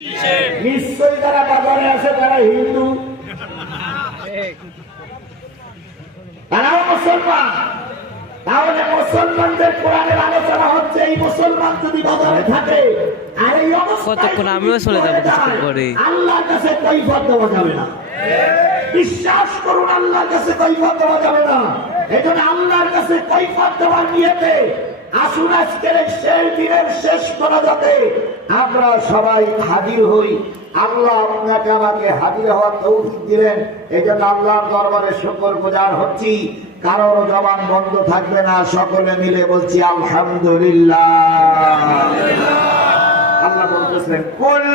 নিশ্চয়ই যারা বাজারে আছে তারা হিন্দু, তারাও মুসলমান। তাহলে মুসলমানদের কোরআনের আলোচনা হচ্ছে, এই মুসলমান যদি বাজারে থাকে আর এই কতক্ষণ আমিও চলে যাবো কিছুক্ষণ পরে। আল্লাহর কাছে কৈফিয়ত দেওয়া যাবে না। বিশ্বাস করুন, আল্লাহর কাছে কৈফিয়ত দেওয়া যাবে না। এজন্য আল্লাহর কাছে কৈফিয়ত দেওয়ার নিয়তে আসুন আজকের শেষ দিনের শেষ মোনাজাতে আমরা সবাই হাজির হই। আল্লাহ আপনাকে আমাকে হাজির হওয়ার তৌফিক দিলেন, এজন্য আল্লাহর দরবারে শুকর গুজার হচ্ছি। কারোর জবান বন্ধ থাকবে না, সকলে মিলে বলছি আলহামদুলিল্লাহ। আল্লাহ বলতেছেন, কুল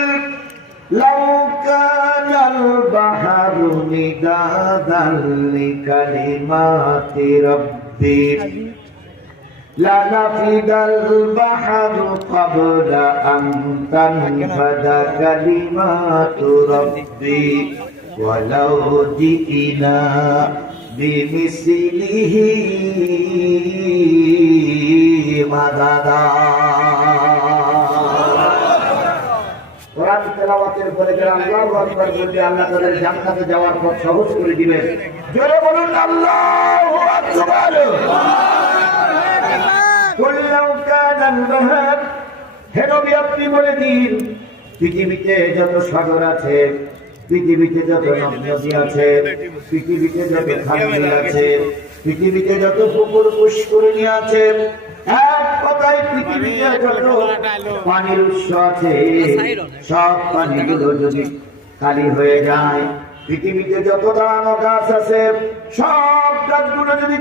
লাউ কানাল বাহরু মিদাদান লিকালিমাতি রাব্বি লানাফিদাল বাহরু ক্বাবলা আন তানফাদা কালিমাতু রাব্বি ওয়ালাউ জিইনা বিমিসলিহি মাদাদা। কোরআন তেলাওয়াতের পরে যারা আল্লাহু আকবার বলবে, আল্লাহ তাদের জান্নাতে যাওয়ার পথ সহজ করে দিবেন। জোরে বলুন আল্লাহু আকবার। কুল লাউ কানাল বাহর, হে নবী আপনি বলে দিন, পৃথিবীতে যত সাগর আছে, পৃথিবীতে যত নদী আছে, পৃথিবীতে যত খাল আছে, পৃথিবীতে যত পুকুর পুষ্করিণী আছে, এক কথায় পৃথিবীতে যত পানির উৎস আছে, সব পানিগুলো যদি খালি হয়ে যায়, পৃথিবীতে যত দাঁড়ানো গাছ আছে, সব গাছগুলো যদি